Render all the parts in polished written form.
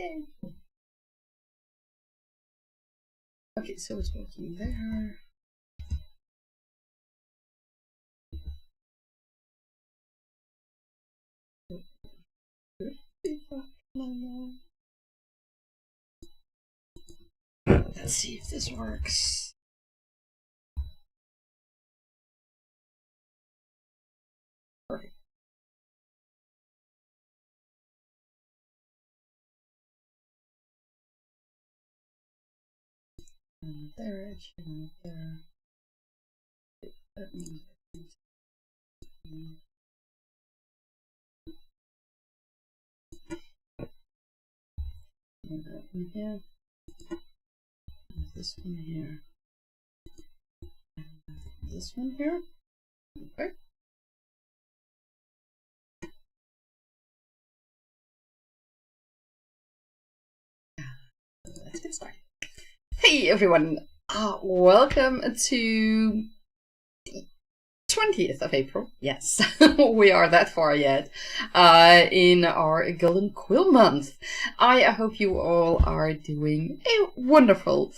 Yay! Okay, so it's working there. Let's see if this works. Perfect. And there, and there. That means that one here. This one here. And this one here. Okay. Let's get started. Hey everyone! Welcome to the 20th of April. Yes, we are that far yet in our Golden Quill month. I hope you all are doing wonderful.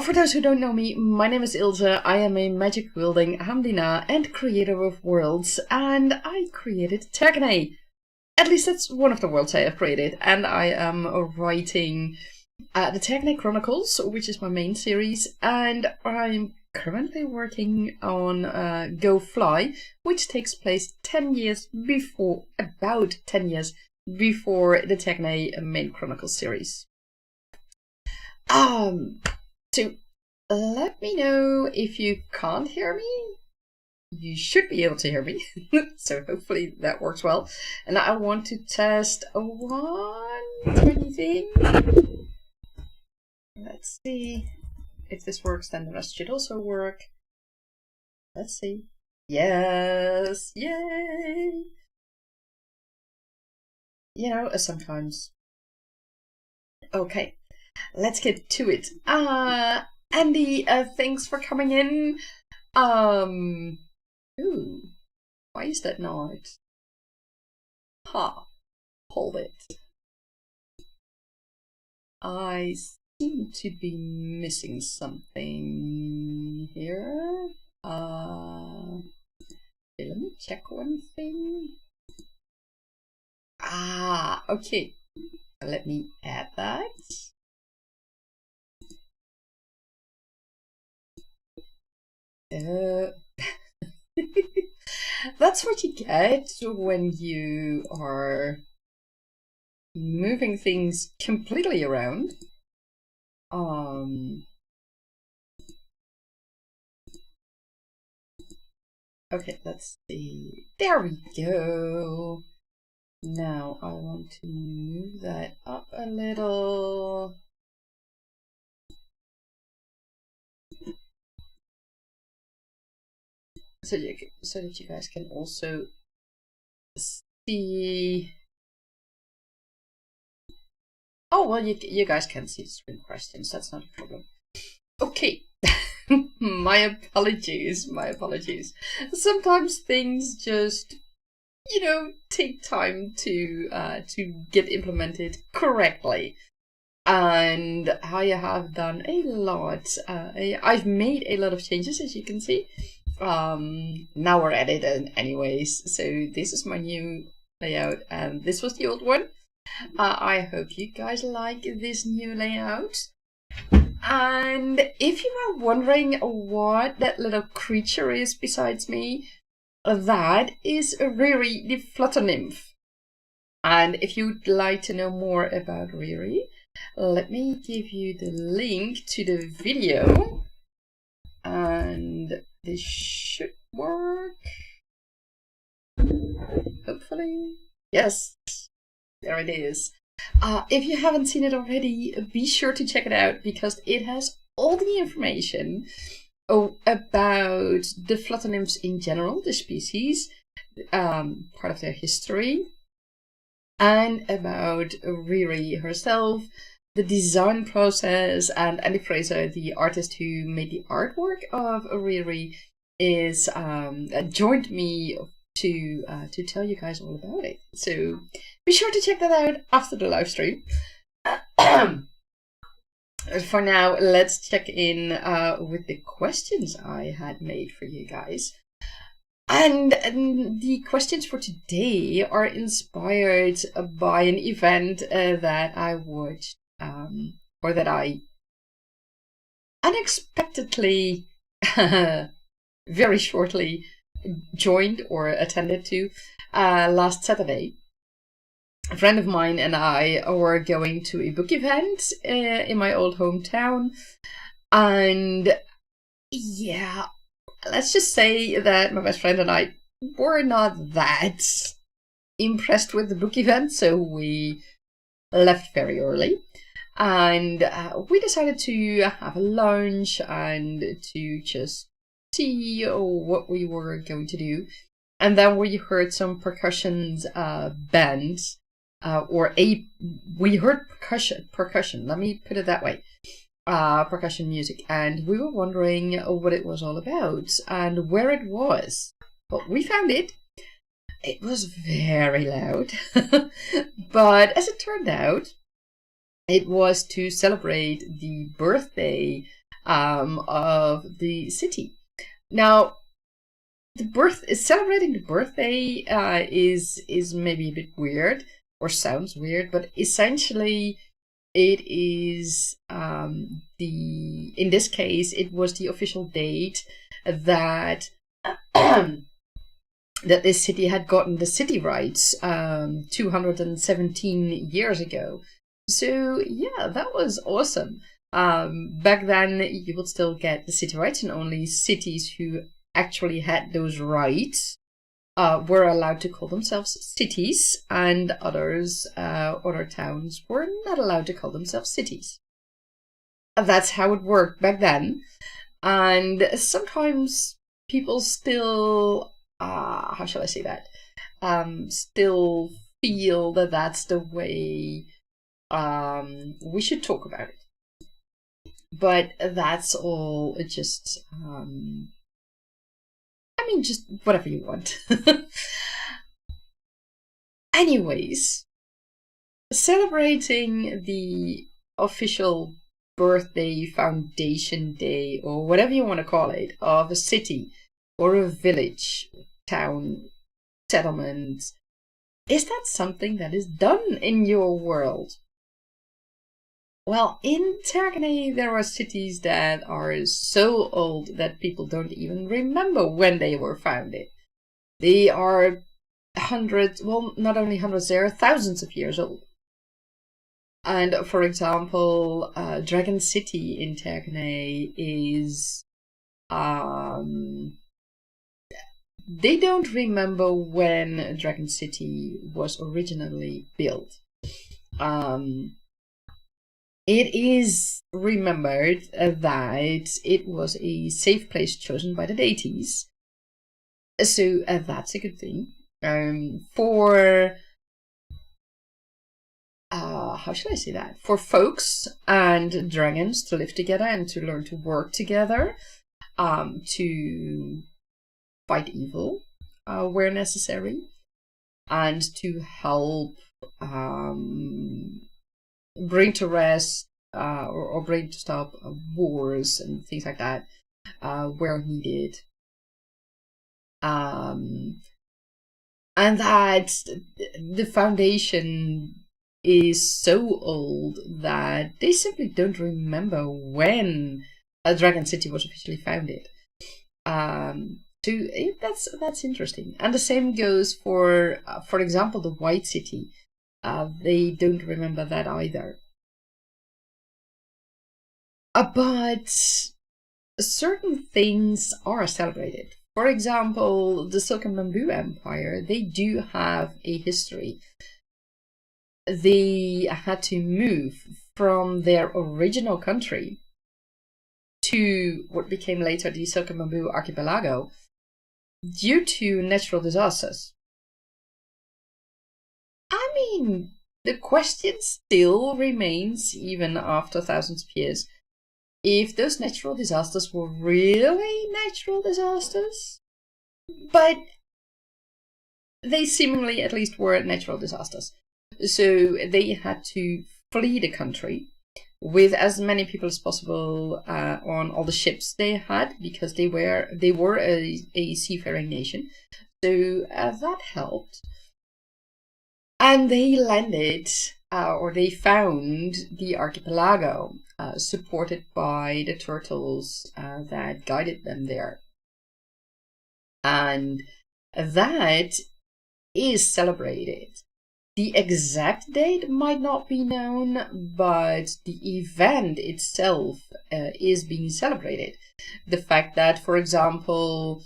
For those who don't know me, my name is Ilse. I am a magic wielding Hamdina and creator of worlds, and I created Techne. At least that's one of the worlds I have created, and I am writing the Techne Chronicles, which is my main series, and I'm currently working on Go Fly, which takes place 10 years before, about 10 years before the Techne main Chronicles series. So let me know if you can't hear me. You should be able to hear me, so hopefully that works well. And I want to test one tiny thing. Let's see if this works, then the rest should also work. Let's see. Yes, yay! You know, sometimes. Okay, let's get to it. Andy, thanks for coming in. Ooh, why is that not? Hold it. I seem to be missing something here. Let me check one thing. Okay. Let me add that. That's what you get when you are moving things completely around. Okay, let's see. There we go. Now I want to move that up a little. So that you guys can also see. Oh well, you guys can see the screen questions. That's not a problem. Okay. My apologies. Sometimes things just, you know, take time to get implemented correctly. And I have done a lot. I've made a lot of changes, as you can see. Now we're at it anyways. So this is my new layout, and this was the old one. I hope you guys like this new layout. And if you are wondering what that little creature is besides me, that is Riri the Flutter Nymph. And if you'd like to know more about Riri, let me give you the link to the video. And this should work. Hopefully. Yes, there it is. If you haven't seen it already, be sure to check it out, because it has all the information about the flutter nymphs in general, the species, part of their history, and about Riri herself, the design process, and Andy Fraser, the artist who made the artwork of Riri, is joined me to tell you guys all about it. So be sure to check that out after the live stream. For now, let's check in with the questions I had made for you guys. And the questions for today are inspired by an event that I watched, or that I unexpectedly, very shortly joined or attended to last Saturday. A friend of mine and I were going to a book event in my old hometown, and yeah, let's just say that my best friend and I were not that impressed with the book event, so we left very early. And we decided to have a lunch and to just see what we were going to do. And then we heard some percussion bands, we heard percussion, let me put it that way, percussion music, and we were wondering what it was all about and where it was. But we found it. It was very loud, but as it turned out, it was to celebrate the birthday of the city. Now, celebrating the birthday is maybe a bit weird or sounds weird, but essentially it is in this case it was the official date that that this city had gotten the city rights 217 years ago. So yeah, that was awesome. Back then you would still get the city rights, and only cities who actually had those rights were allowed to call themselves cities, and other towns were not allowed to call themselves cities. That's how it worked back then. And sometimes people still, how shall I say that? Still feel that that's the way we should talk about it. But that's all just, just whatever you want. Anyways, celebrating the official birthday, foundation day, or whatever you want to call it, of a city or a village, town, settlement, is that something that is done in your world? Well, in Turkey, there are cities that are so old that people don't even remember when they were founded. They are hundreds, well, not only hundreds, they are thousands of years old. And for example, Dragon City in Turkey is, they don't remember when Dragon City was originally built. It is remembered that it was a safe place chosen by the deities. So that's a good thing. For, how should I say that? For folks and dragons to live together and to learn to work together, to fight evil where necessary, and to help bring to rest or bring to stop wars and things like that where needed. And that the foundation is so old that they simply don't remember when Dragon City was officially founded. That's interesting. And the same goes for example, the White City. They don't remember that either. But certain things are celebrated. For example, the Silk and Bamboo Empire, they do have a history. They had to move from their original country to what became later the Silk and Bamboo Archipelago due to natural disasters. I mean, the question still remains, even after thousands of years, if those natural disasters were really natural disasters. But they seemingly at least were natural disasters. So they had to flee the country with as many people as possible on all the ships they had, because they were a seafaring nation. So that helped. And they landed, or they found the archipelago, supported by the turtles that guided them there. And that is celebrated. The exact date might not be known, but the event itself is being celebrated. The fact that, for example,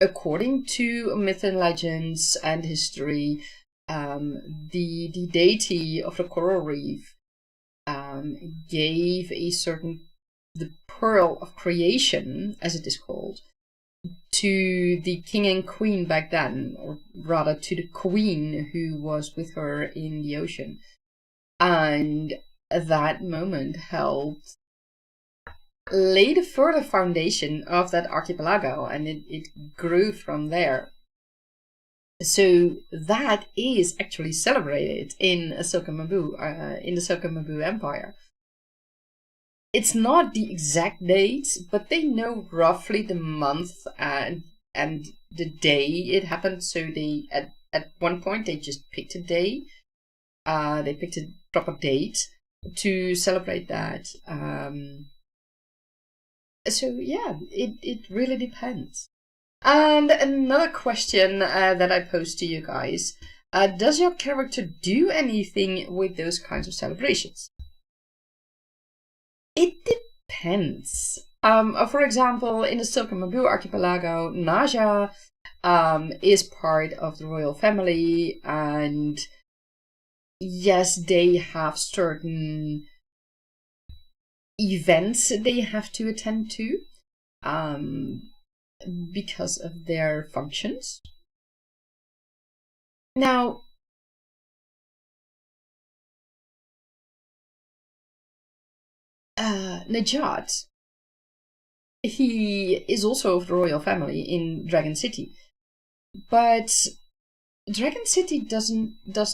according to myth and legends and history, the deity of the coral reef gave the pearl of creation, as it is called, to the king and queen back then, or rather to the queen who was with her in the ocean. And that moment helped lay the further foundation of that archipelago, and it grew from there. So that is actually celebrated in the Silken Bamboo Empire. It's not the exact dates, but they know roughly the month and the day it happened. So they at one point they just picked a day. They picked a proper date to celebrate that. So yeah, it really depends. And another question that I posed to you guys: does your character do anything with those kinds of celebrations? It depends. For example, in the Silken Bamboo Archipelago, Naja is part of the royal family, and yes, they have certain events they have to attend to because of their functions. Now, Najat, he is also of the royal family in Dragon City, but Dragon City does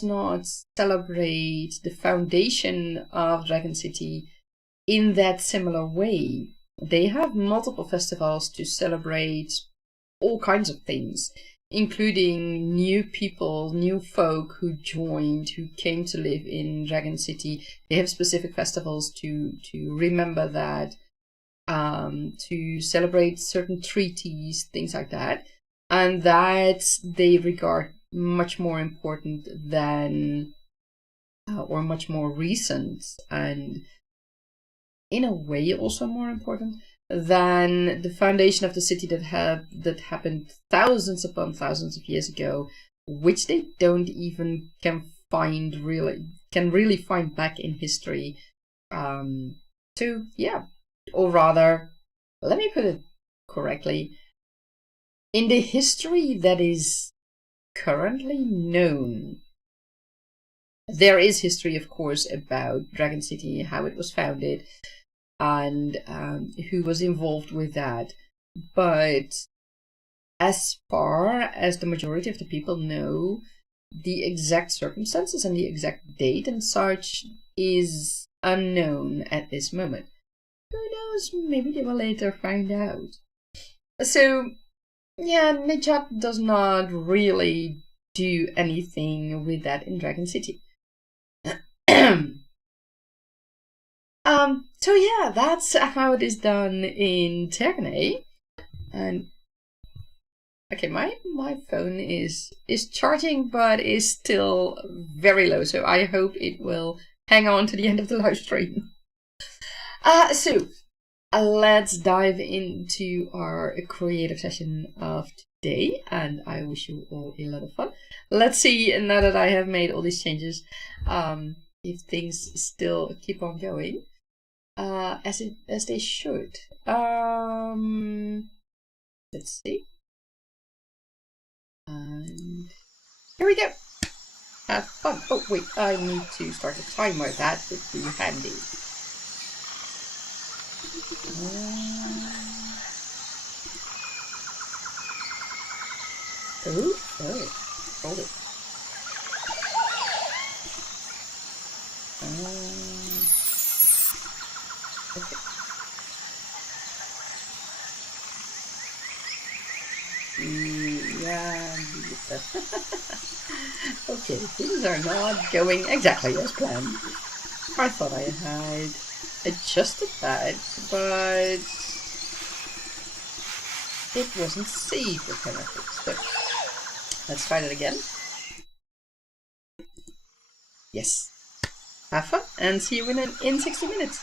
not celebrate the foundation of Dragon City in that similar way. They have multiple festivals to celebrate all kinds of things, including new people, new folk who joined, who came to live in Dragon City. They have specific festivals to remember that, to celebrate certain treaties, things like that. And that they regard much more important than, or much more recent, and in a way also more important than the foundation of the city that happened thousands upon thousands of years ago, which they don't even can really find back in history. So yeah, or rather, let me put it correctly, in the history that is currently known, there is history, of course, about Dragon City, how it was founded, and who was involved with that. But as far as the majority of the people know, the exact circumstances and the exact date and such is unknown at this moment. Who knows, maybe they will later find out. So yeah, Najat does not really do anything with that in Dragon City. So yeah, that's how it is done in Ternay. And okay, my phone is charging, but is still very low, so I hope it will hang on to the end of the live stream. So let's dive into our creative session of today, and I wish you all a lot of fun. Let's see, now that I have made all these changes, if things still keep on going as they should. Let's see. And here we go. Have fun. Oh wait, I need to start a timer. That would be handy. Oh, hold it. Okay. Yeah. Okay, things are not going exactly as planned. I thought I had adjusted that, but it wasn't safe apparently. So let's try that again. Yes. Have fun and see you in 60 minutes.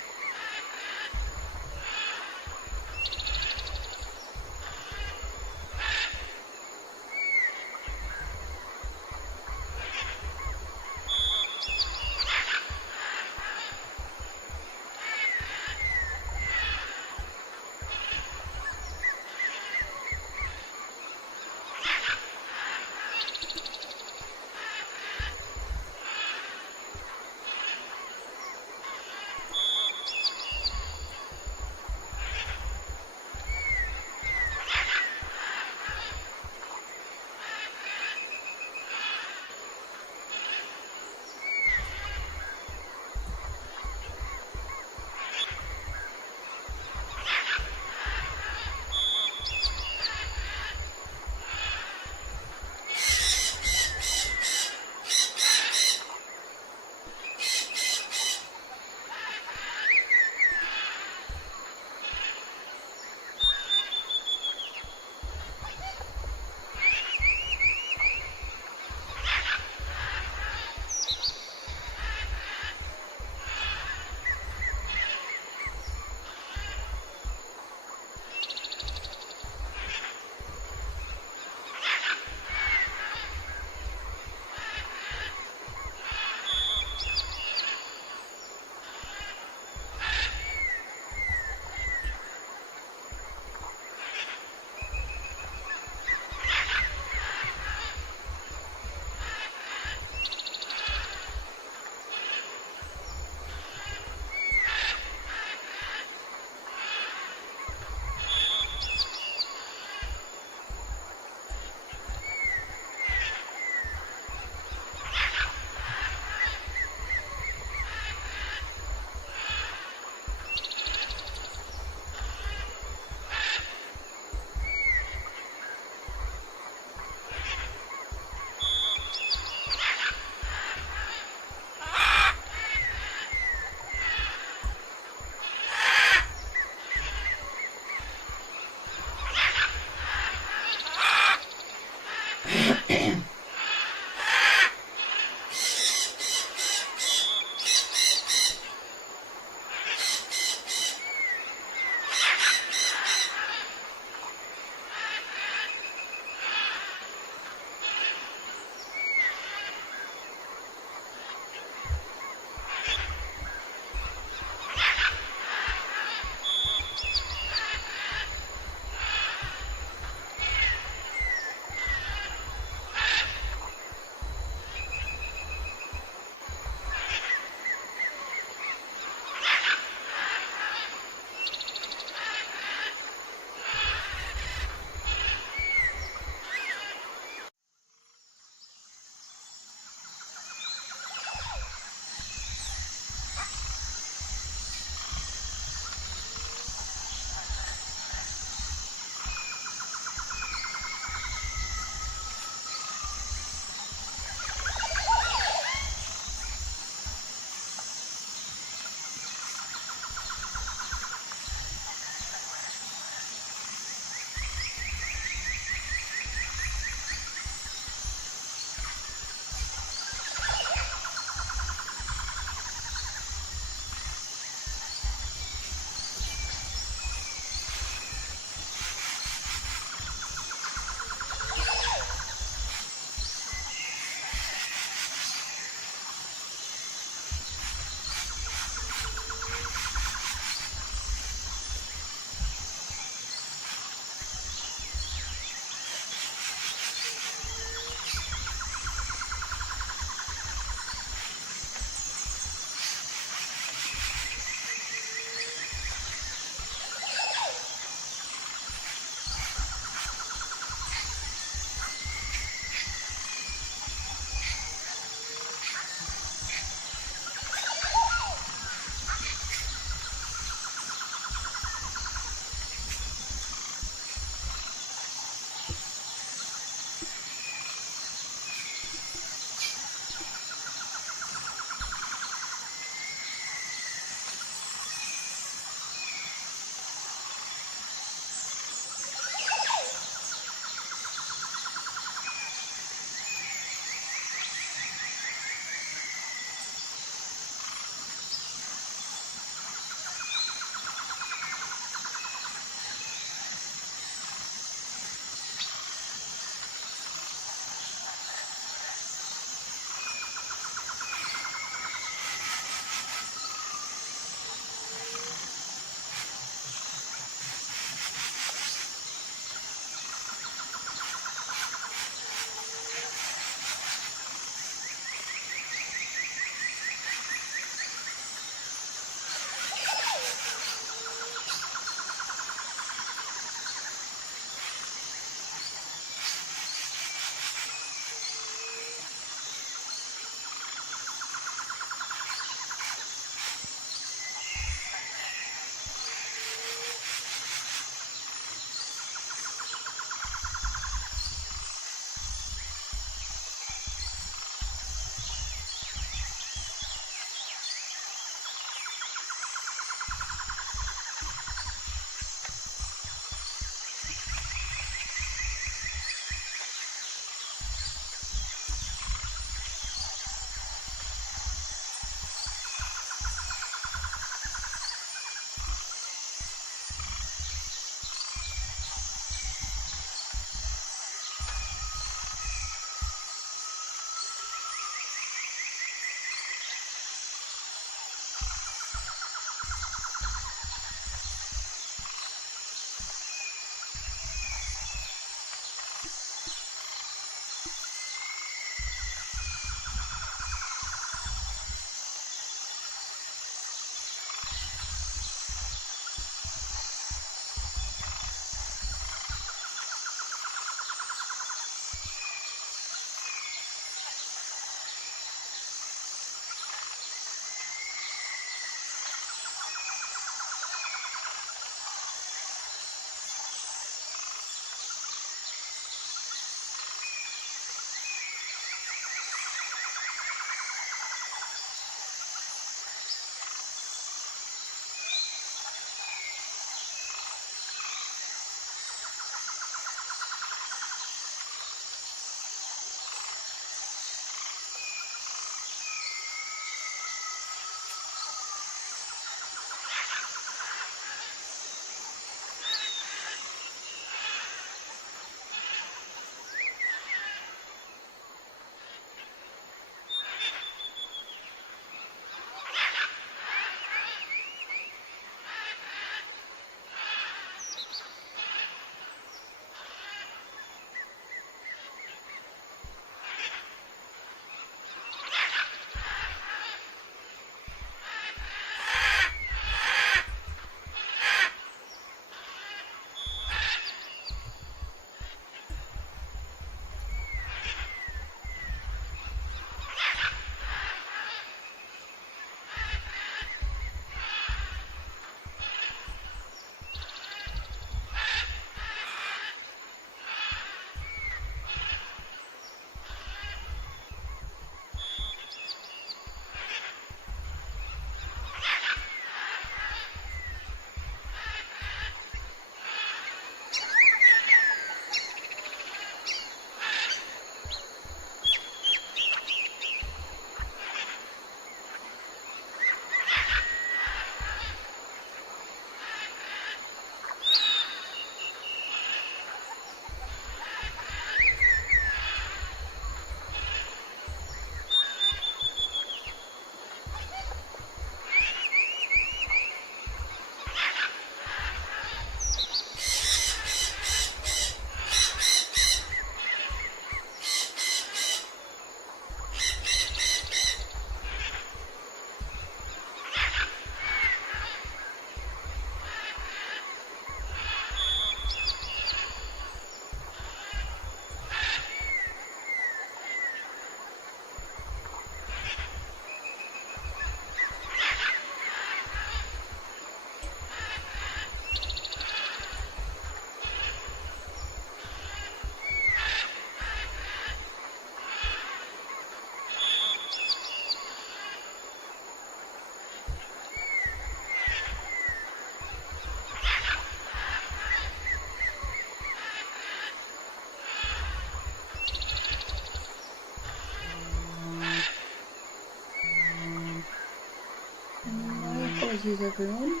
Apologies, everyone.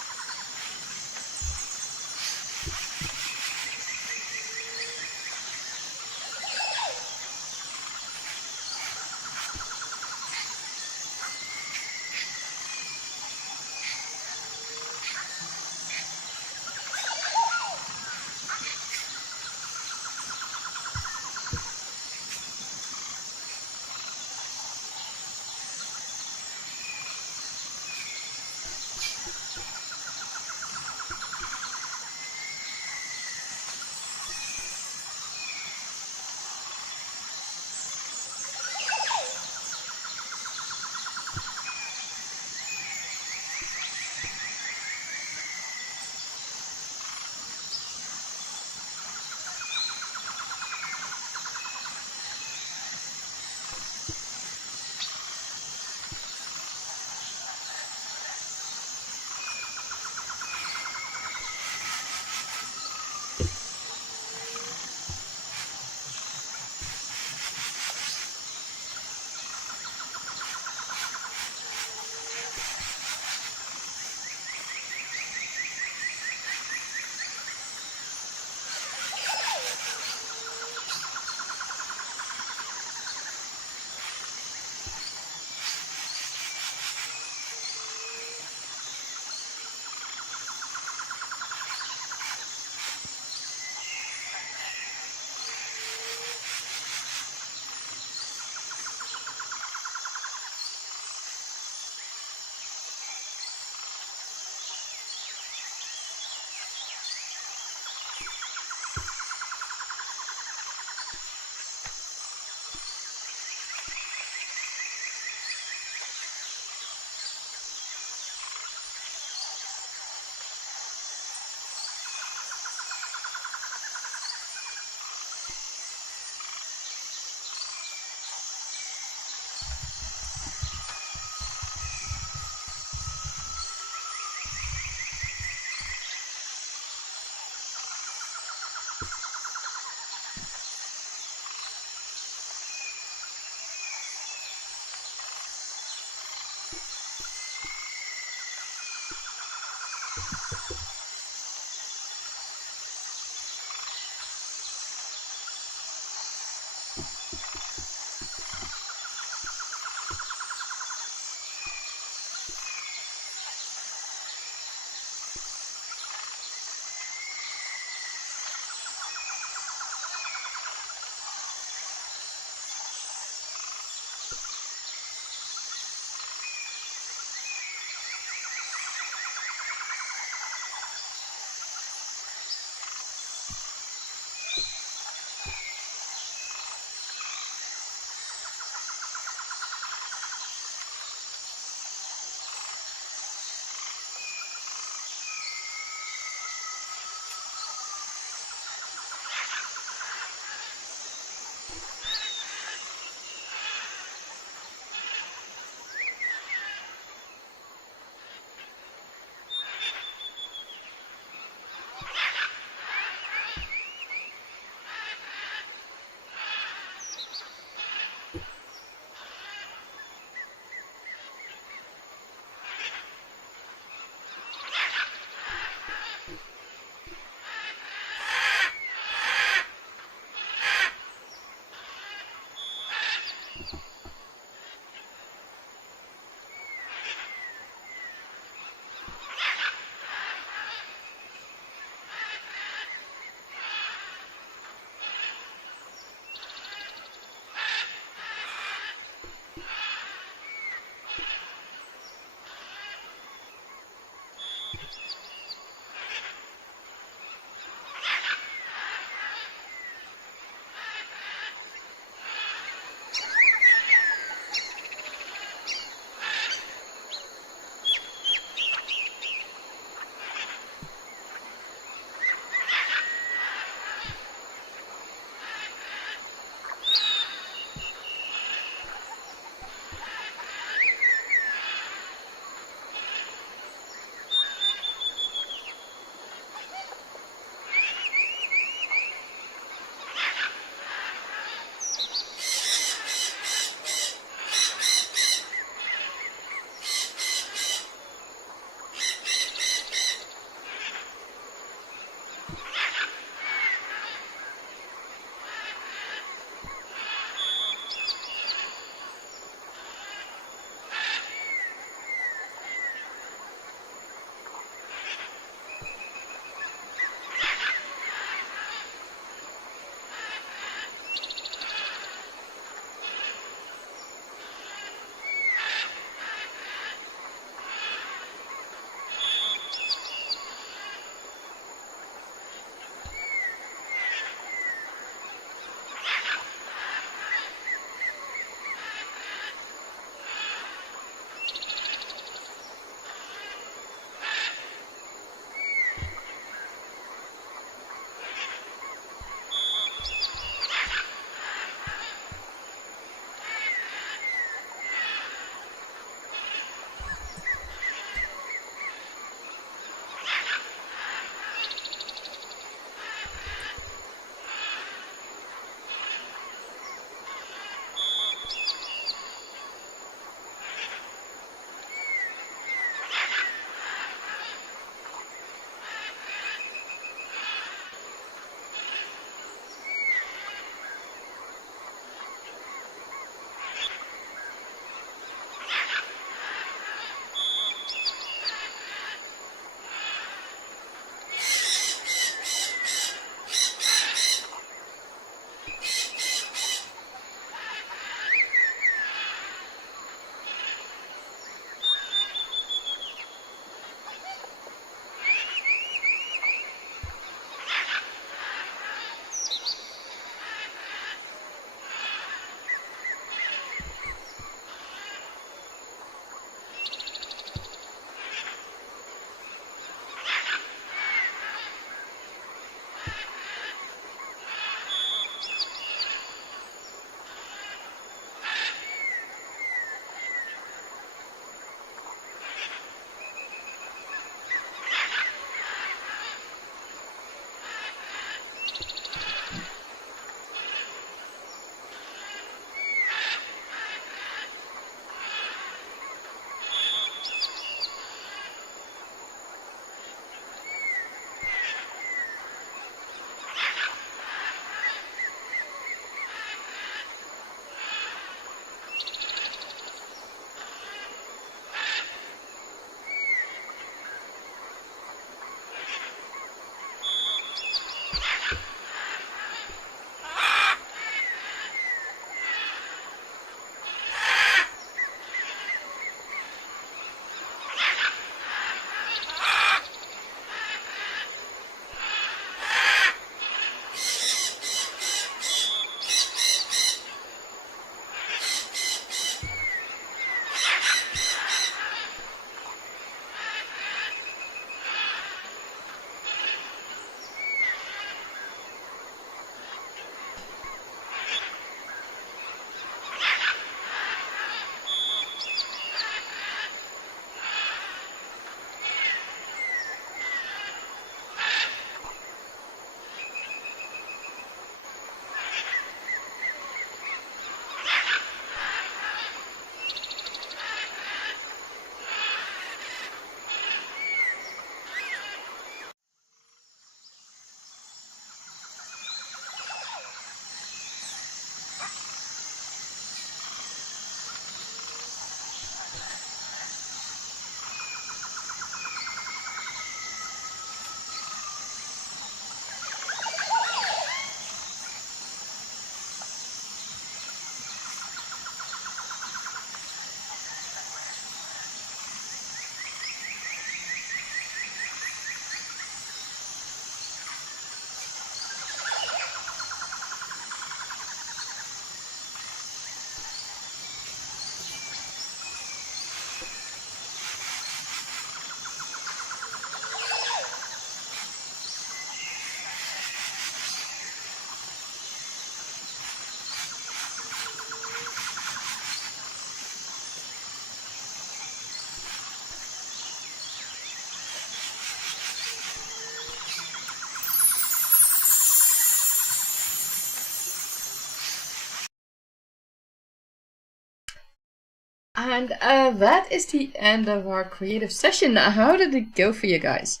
And that is the end of our creative session. How did it go for you guys?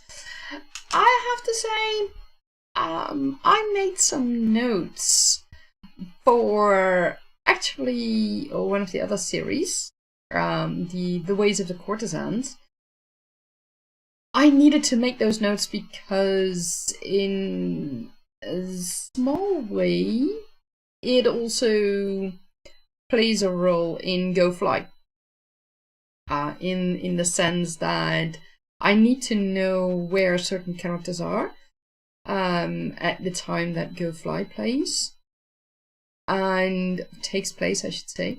I have to say, I made some notes for actually one of the other series, the Ways of the Courtesans. I needed to make those notes because in a small way, it also plays a role in Go Fly. In the sense that I need to know where certain characters are at the time that Go Fly plays and takes place, I should say.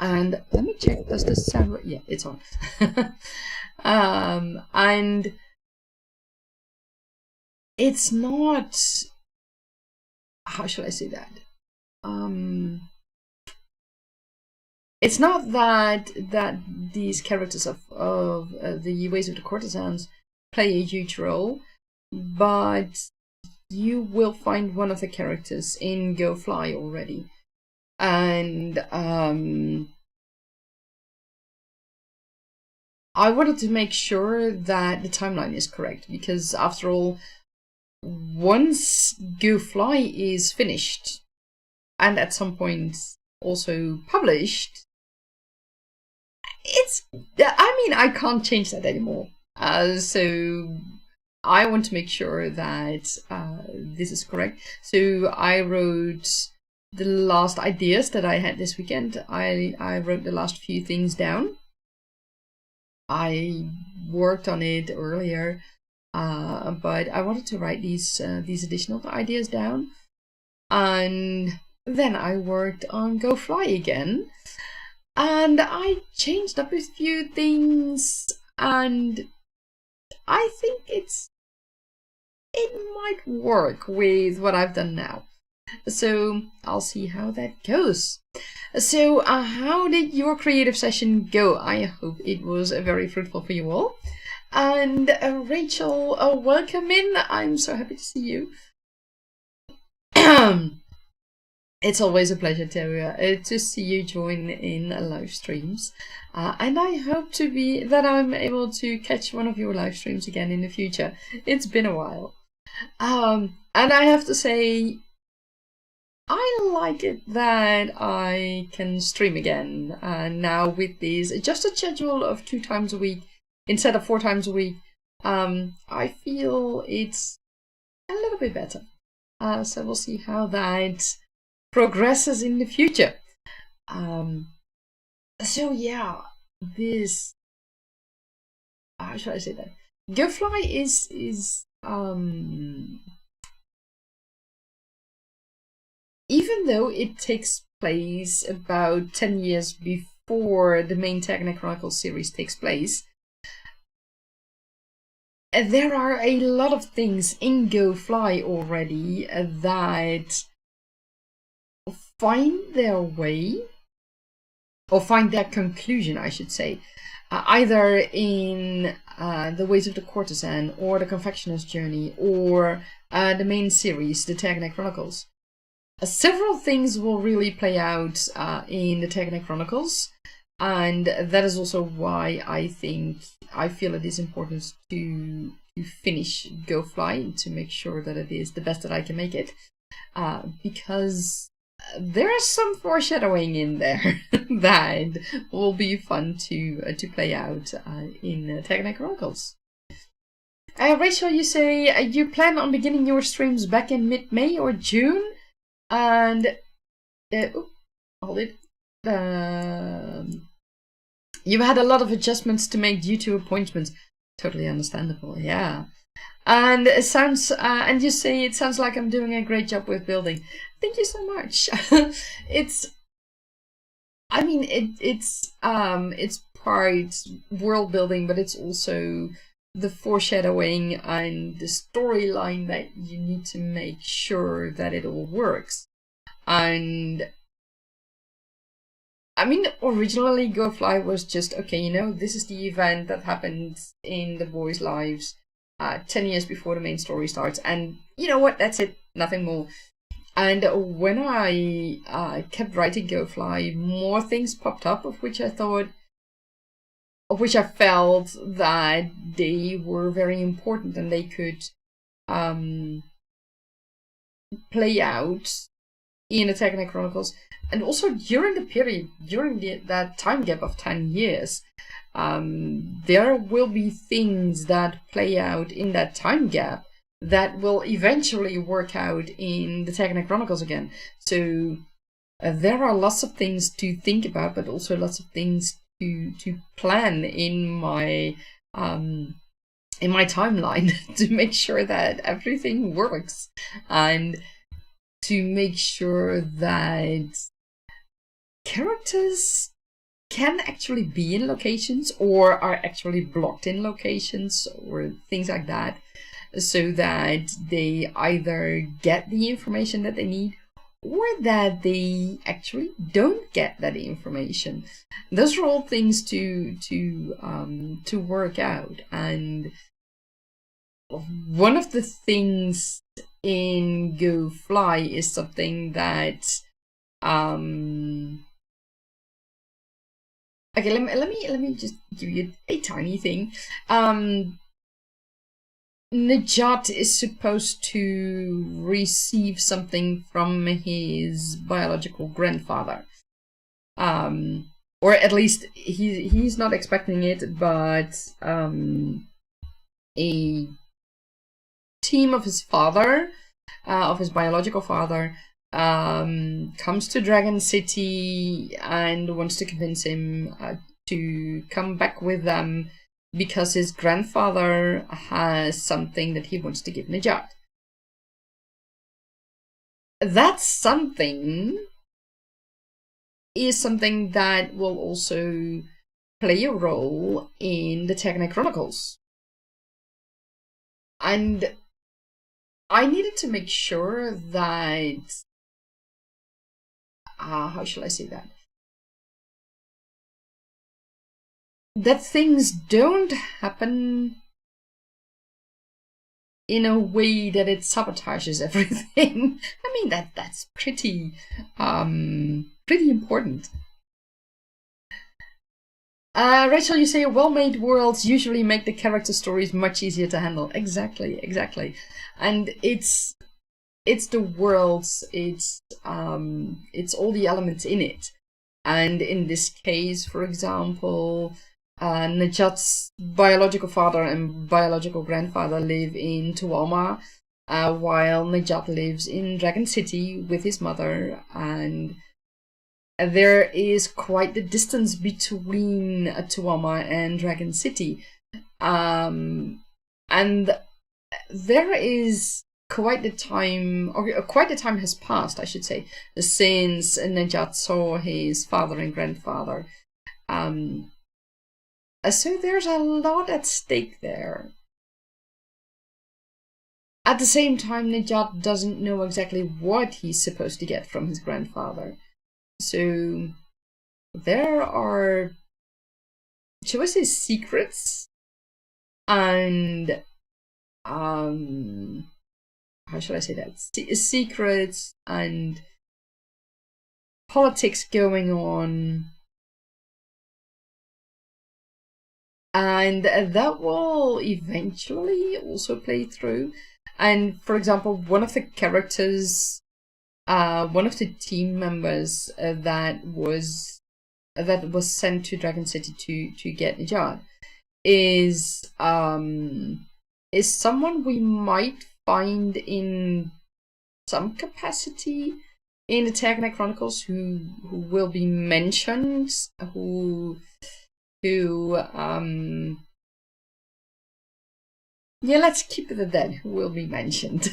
And let me check, does this sound right? Yeah, it's on. And it's not, how should I say that? It's not that these characters of the Ways of the Courtesans play a huge role, but you will find one of the characters in Go Fly already. And I wanted to make sure that the timeline is correct, because after all, once Go Fly is finished and at some point also published, I can't change that anymore. So I want to make sure that this is correct. So I wrote the last ideas that I had this weekend. I wrote the last few things down. I worked on it earlier, but I wanted to write these additional ideas down, and then I worked on Go Fly again, and I changed up a few things, and I think it might work with what I've done now. So I'll see how that goes. So how did your creative session go? I hope it was very fruitful for you all. And Rachel, welcome in. I'm so happy to see you. It's always a pleasure to see you join in live streams, and I hope that I'm able to catch one of your live streams again in the future. It's been a while, and I have to say, I like it that I can stream again now with these adjusted schedule of 2 times a week instead of 4 times a week. I feel it's a little bit better. So we'll see how that progresses in the future. So yeah, this, how should I say that? Go Fly is even though it takes place about 10 years before the main Technic Chronicles series takes place, there are a lot of things in Go Fly already that find their way, or find their conclusion, I should say, either in the Ways of the Courtesan, or the Confectioner's Journey, or the main series, the Technic Chronicles. Several things will really play out in the Technic Chronicles, and that is also why I feel it is important to finish Go Fly, to make sure that it is the best that I can make it, because there is some foreshadowing in there that will be fun to play out in Technic Chronicles. Rachel, you say you plan on beginning your streams back in mid-May or June, and hold it. You've had a lot of adjustments to make due to appointments. Totally understandable, yeah. And it sounds, and you say it sounds like I'm doing a great job with building. Thank you so much. It's part world building, but it's also the foreshadowing and the storyline that you need to make sure that it all works. And I mean, originally Go Fly was just, okay, you know, this is the event that happened in the boys' lives 10 years before the main story starts, and you know what, that's it, nothing more. And when I kept writing Go Fly, more things popped up of which I felt that they were very important and they could play out in the Technic Chronicles. And also during the period, during that time gap of 10 years, there will be things that play out in that time gap that will eventually work out in the Technic Chronicles again. So there are lots of things to think about, but also lots of things to plan in my timeline to make sure that everything works, and to make sure that characters can actually be in locations or are actually blocked in locations or things like that, so that they either get the information that they need or that they actually don't get that information. Those are all things to work out. And one of the things in Go Fly is something that okay, let me just give you a tiny thing. Najat is supposed to receive something from his biological grandfather. Or at least he's not expecting it, but a team of his father, of his biological father, comes to Dragon City and wants to convince him to come back with them, because his grandfather has something that he wants to give Najat. That something is something that will also play a role in the Technic Chronicles. And I needed to make sure that how shall I say that? That things don't happen in a way that it sabotages everything. I mean, that's pretty important. Rachel, you say well-made worlds usually make the character stories much easier to handle. Exactly. And it's the worlds, it's all the elements in it. And in this case, for example, Najat's biological father and biological grandfather live in Tuama, while Najat lives in Dragon City with his mother, and there is quite the distance between Tuama and Dragon City. And there is quite the time has passed, I should say, since Najat saw his father and grandfather. So there's a lot at stake there. At the same time, Najat doesn't know exactly what he's supposed to get from his grandfather. So there are, shall I say, secrets and how shall I say that? Secrets and politics going on. And that will eventually also play through. And for example, one of the characters, one of the team members that was sent to Dragon City to get Najat is someone we might find in some capacity in the Technic Chronicles, who will be mentioned, yeah, let's keep it at that, who will be mentioned.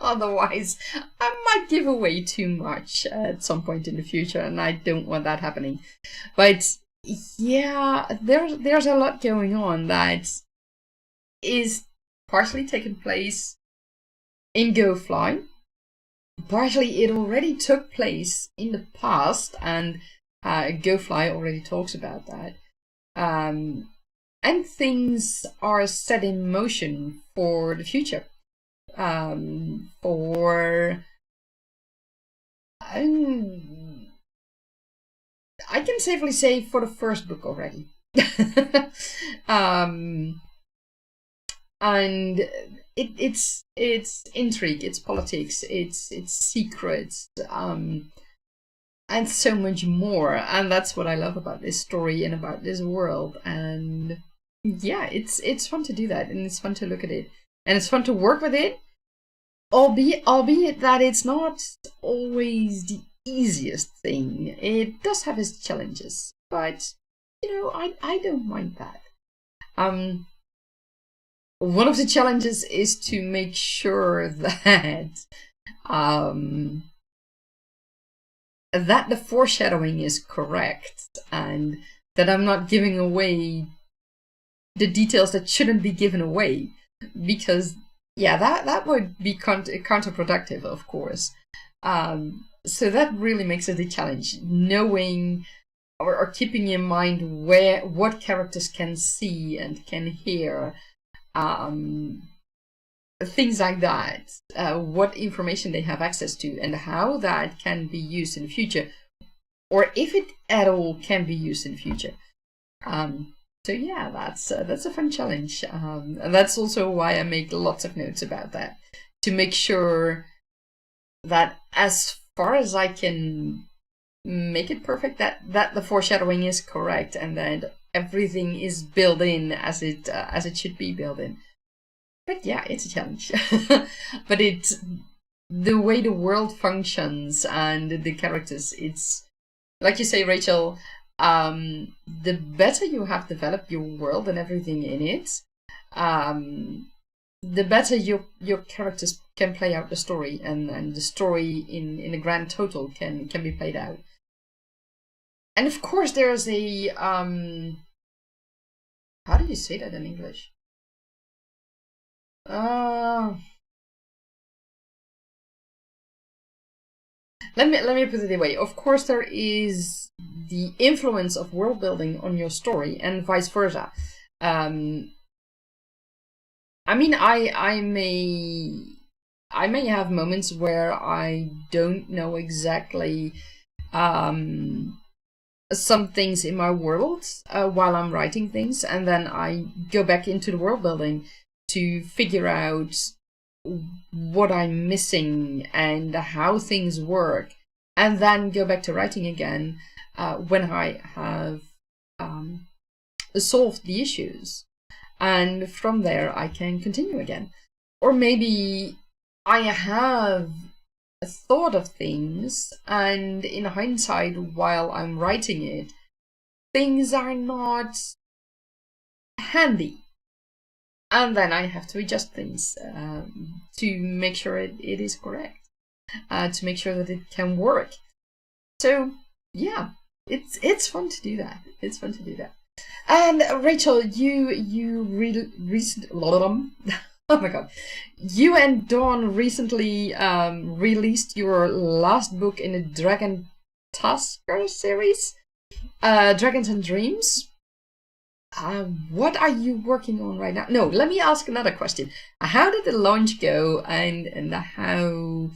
Otherwise, I might give away too much at some point in the future, and I don't want that happening. But yeah, there's a lot going on that is partially taking place in Go Fly. Partially it already took place in the past, and Go Fly already talks about that. And things are set in motion for the future, for I can safely say for the first book already. And it's intrigue, it's politics, it's secrets, and so much more. And that's what I love about this story and about this world. And yeah, it's fun to do that, and it's fun to look at it, and it's fun to work with it. Albeit that it's not always the easiest thing. It does have its challenges, but you know, I don't mind that. One of the challenges is to make sure that that the foreshadowing is correct, and that I'm not giving away the details that shouldn't be given away, because yeah, that would be counterproductive, of course. So that really makes it a challenge, knowing or keeping in mind what characters can see and can hear, things like that, what information they have access to, and how that can be used in the future, or if it at all can be used in the future. So yeah, that's a fun challenge, and that's also why I make lots of notes about that, to make sure that as far as I can make it perfect, that the foreshadowing is correct, and that everything is built in as it should be built in. But yeah, it's a challenge. But it's the way the world functions and the characters. It's like you say, Rachel. The better you have developed your world and everything in it, the better your characters can play out the story, and the story in a grand total can be played out. And of course, there's a how do you say that in English? Let me put it away. Of course, there is the influence of world building on your story, and vice versa. I mean, I may have moments where I don't know exactly some things in my world while I'm writing things, and then I go back into the world building to figure out what I'm missing and how things work, and then go back to writing again when I have solved the issues, and from there I can continue again. Or maybe I have thought of things, and in hindsight, while I'm writing it, things are not handy. And then I have to adjust things to make sure it is correct, to make sure that it can work. So yeah, it's fun to do that. It's fun to do that. And Rachel, you recently, oh my god, you and Dawn recently released your last book in the Dragon Tusker series, Dragons and Dreams. What are you working on right now? No, let me ask another question. How did the launch go, and how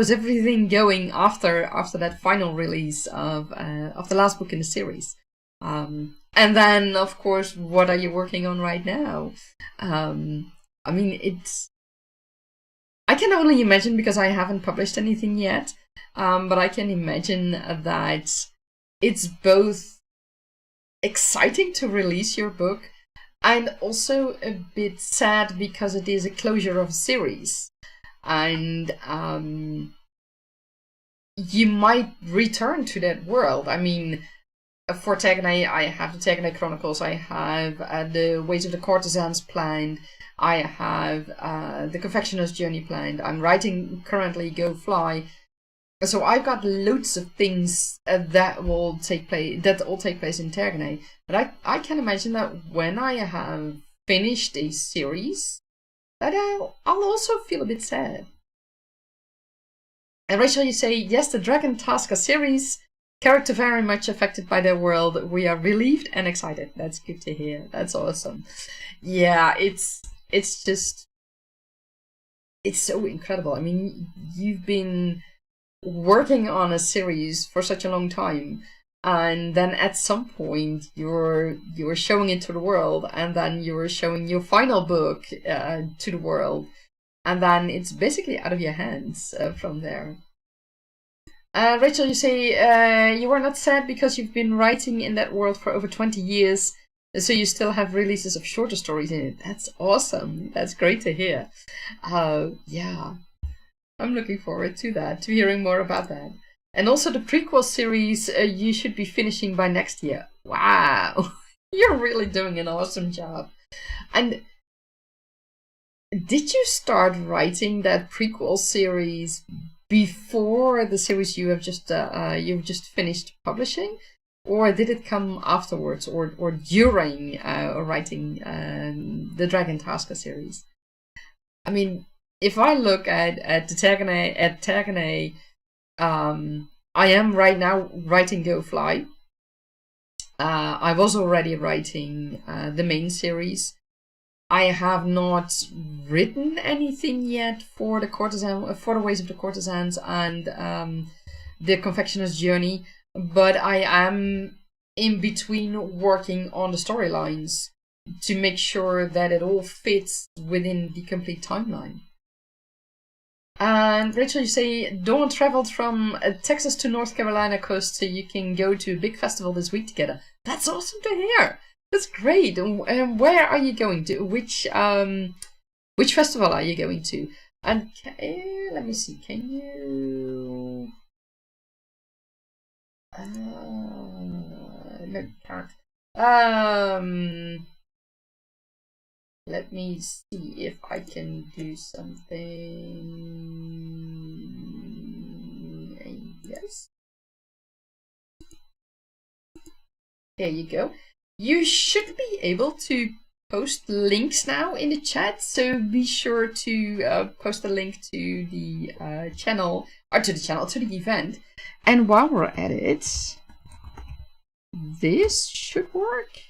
is everything going after that final release of the last book in the series? And then, of course, what are you working on right now? I mean, I can only imagine, because I haven't published anything yet, but I can imagine that it's both exciting to release your book, and also a bit sad because it is a closure of a series, and you might return to that world. I mean, for Tagenei, I have the Tagenei Chronicles, I have the Ways of the Courtesans planned, I have the Confectioner's Journey planned, I'm writing currently Go Fly. So I've got loads of things that all take place in Tagenei. But I can imagine that when I have finished a series, that I'll also feel a bit sad. And Rachel, you say, yes, the Dragon Tusker series, character very much affected by their world. We are relieved and excited. That's good to hear. That's awesome. Yeah, it's so incredible. I mean, you've been working on a series for such a long time, and then at some point you're showing it to the world, and then you're showing your final book to the world, and then it's basically out of your hands from there. Rachel, you say you were not sad because you've been writing in that world for over 20 years, so you still have releases of shorter stories in it. That's awesome. That's great to hear. Yeah, I'm looking forward to that, to hearing more about that. And also the prequel series you should be finishing by next year. Wow, you're really doing an awesome job. And did you start writing that prequel series before the series you've just finished publishing, or did it come afterwards, or during writing the Dragon Tasker series? I mean, if I look at Tergane, I am right now writing Go Fly. I was already writing the main series. I have not written anything yet for the Ways of the Courtesans and the Confectioner's Journey, but I am in between working on the storylines to make sure that it all fits within the complete timeline. And Rachel, you say Dawn traveled from Texas to North Carolina coast so you can go to a big festival this week together. That's awesome to hear. That's great. And where are you going to? Which festival are you going to? And let me see. Can you? No, can't. Let me see if I can do something. Yes. There you go. You should be able to post links now in the chat, so be sure to post a link to the channel, or to the event. And while we're at it, this should work,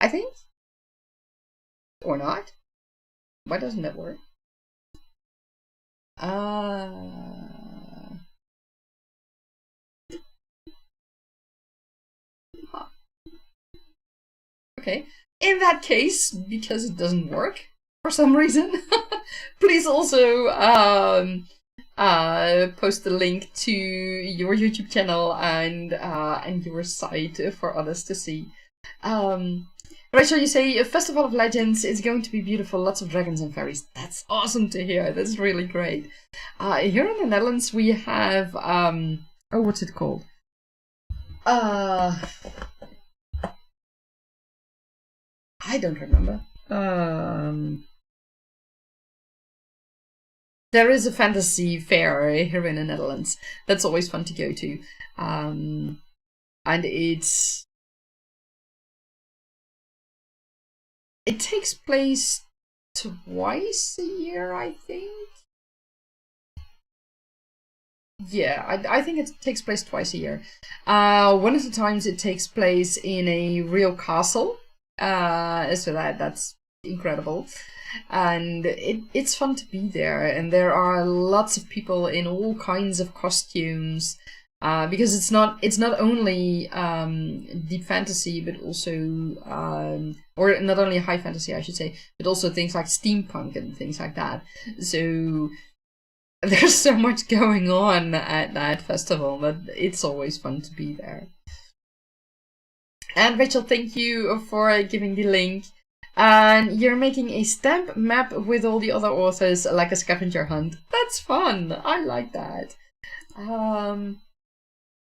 I think. Or not? Why doesn't that work? Okay. In that case, because it doesn't work for some reason, please also post the link to your YouTube channel and your site for others to see. Rachel, you say a Festival of Legends is going to be beautiful, lots of dragons and fairies. That's awesome to hear. That's really great. Here in the Netherlands, we have what's it called? I don't remember. There is a fantasy fair here in the Netherlands. That's always fun to go to. And it takes place twice a year, I think. Yeah, I think it takes place twice a year. One of the times it takes place in a real castle. So that's incredible, and it's fun to be there, and there are lots of people in all kinds of costumes, because it's not only deep fantasy, but also or not only high fantasy, I should say, but also things like steampunk and things like that. So there's so much going on at that festival that it's always fun to be there. And Rachel, thank you for giving the link. And you're making a stamp map with all the other authors, like a scavenger hunt. That's fun. I like that. Can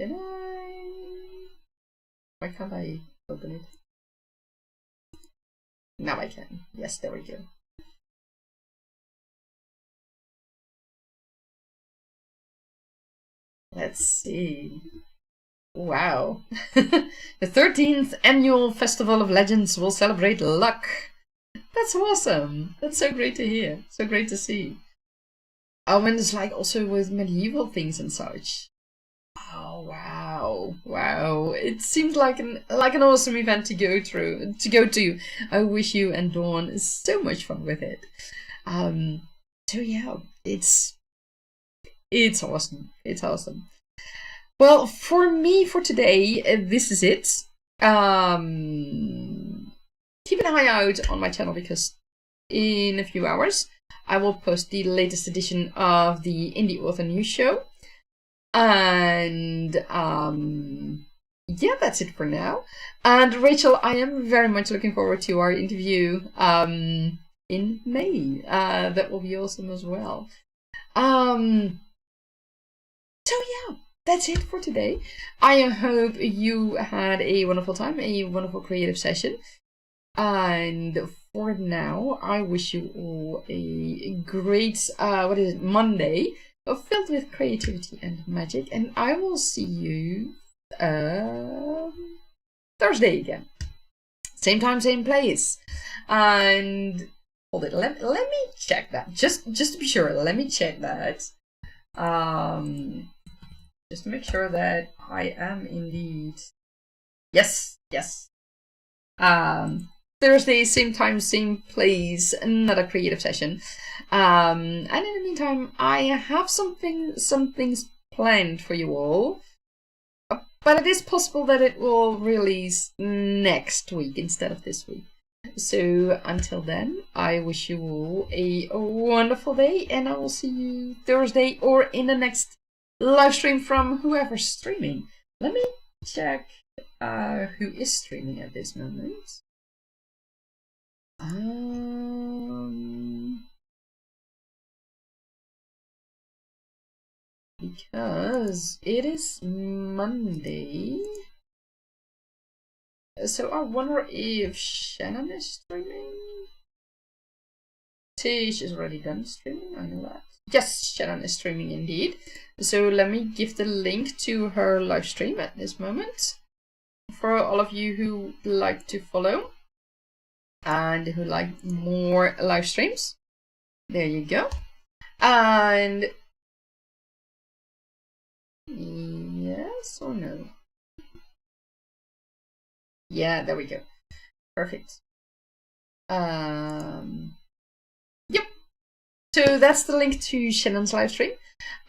I? Why can't I open it? Now I can. Yes, there we go. Let's see. Wow. The 13th annual Festival of Legends will celebrate luck. That's awesome. That's so great to hear. So great to see. Oh, and it's like also with medieval things and such. Oh, wow. Wow. It seems like an awesome event to go to. I wish you and Dawn so much fun with it. So yeah, it's It's awesome. It's awesome. Well, for me, for today, this is it. Keep an eye out on my channel because in a few hours I will post the latest edition of the Indie Author News Show. And yeah, that's it for now. And Rachel, I am very much looking forward to our interview in May. That will be awesome as well. So yeah, that's it for today. I hope you had a wonderful time, a wonderful creative session. And for now, I wish you all a great, Monday, filled with creativity and magic. And I will see you Thursday again. Same time, same place. And hold it, let me check that. Just to be sure, let me check that. Just to make sure that I am indeed. Yes. Thursday, same time, same place, another creative session. And in the meantime, I have some things planned for you all. But it is possible that it will release next week instead of this week. So until then, I wish you all a wonderful day, and I will see you Thursday or in the next live stream from whoever's streaming. Let me check who is streaming at this moment. Because it is Monday. So I wonder if Shannon is streaming. Tish is already done streaming, I know that. Yes, Shannon is streaming indeed. So let me give the link to her live stream at this moment. For all of you who like to follow and who like more live streams. There you go. And yes or no? Yeah, there we go. Perfect. Yep. So that's the link to Shannon's live stream.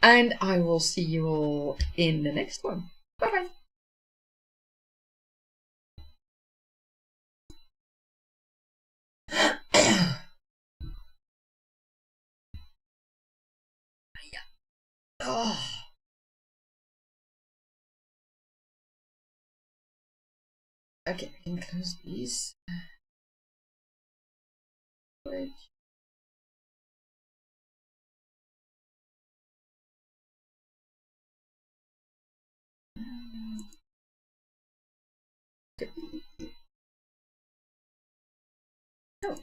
And I will see you all in the next one. Bye-bye. Oh. Okay, I can close these. Wait. Okay. Oh.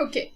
Okay.